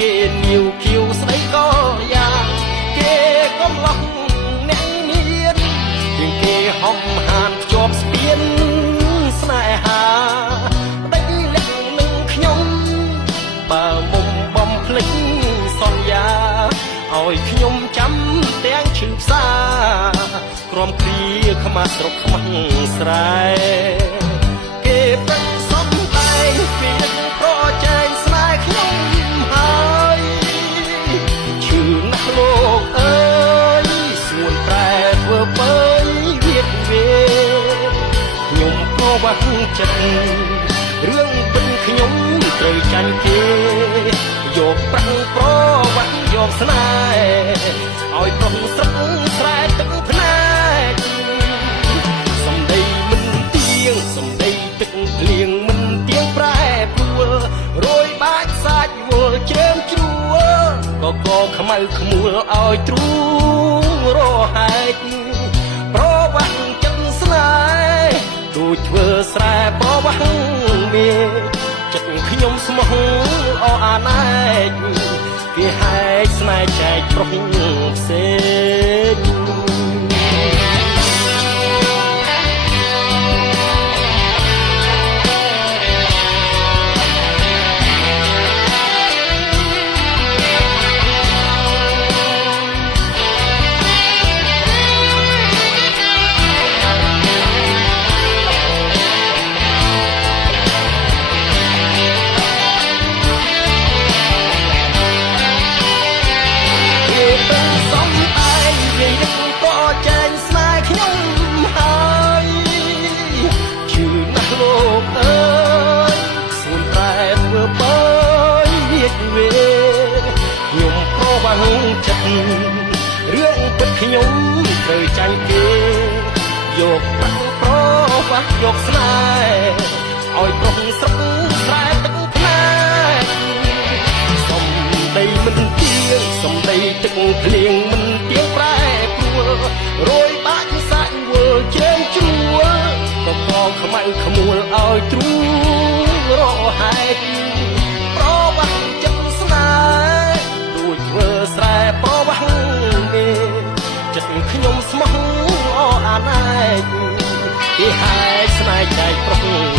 គេនាវគៀវស្ដីក៏យ៉ាងគេកំឡោះអ្នកមានជាងគេហំហានភ្ជាប់ស្ពានស្នេហាដេញលាក់នឹងខ្ញុំបើមុំបំភ្លេចសន្យាឲ្យខ្ញុំចាំទាំងឈឺផ្សាក្រំគ្រាខ្មាស់ស្រុកខ្មាស់ស្រែគេប្រឹងសំតែងពីប្រជែងស្នេហ៍ខ្ញុំហើយឈឺណាស់លោកអើយសួនប្រែធ្វើបើវាខ្ញុំក៏វ៉ាស់ចិត្តរឿងពិតខ្ញុំត្រូវចាញ់គេយកប្រាំងប្រវត្តិយកស្នេហ៍ឲ្យប្រុងស្រុកស្រែទឹកភ្នែកសំដីមិនទៀងសំដីទឹកភ្លៀងមិនទៀងប្រែព្រួលរយបាច់សាច់វល់ជ្រើមជ្រួលក៏ខ្មៅខ្មួលឲ្យទ្រូងរហែកប្រវត្តិចិត្តស្នេហ៍ដូចធ្វើស្រែប្រវត្តិមេចិត្តខ្ញុំស្មោះអអាណែកគេហែកស្នេហ៍ចែកប្រុសផ្សេងចិត្តរឿងពិតខ្ញុំត្រូវចាញ់គេយកប្រាំងប្រវត្តិយកស្នេហ៍ឲ្យប្រុងស្រុកស្រែទឹកភ្នែកសំដីមិនទៀងសំដីទឹកភ្លៀងមិនទៀងប្រែព្រួលរយបាច់សាច់វល់ជ្រើមជ្រួលក៏ខ្មៅខ្មួលឲ្យទ្រូងរហែកប្រវត្តិចិត្តស្នេហ៍ដូចធ្វើស្រែប្រវត្តិមេចិត្តខ្ញុំស្មោះអអាណែកគេហែកស្នេហ៍ចែកប្រុស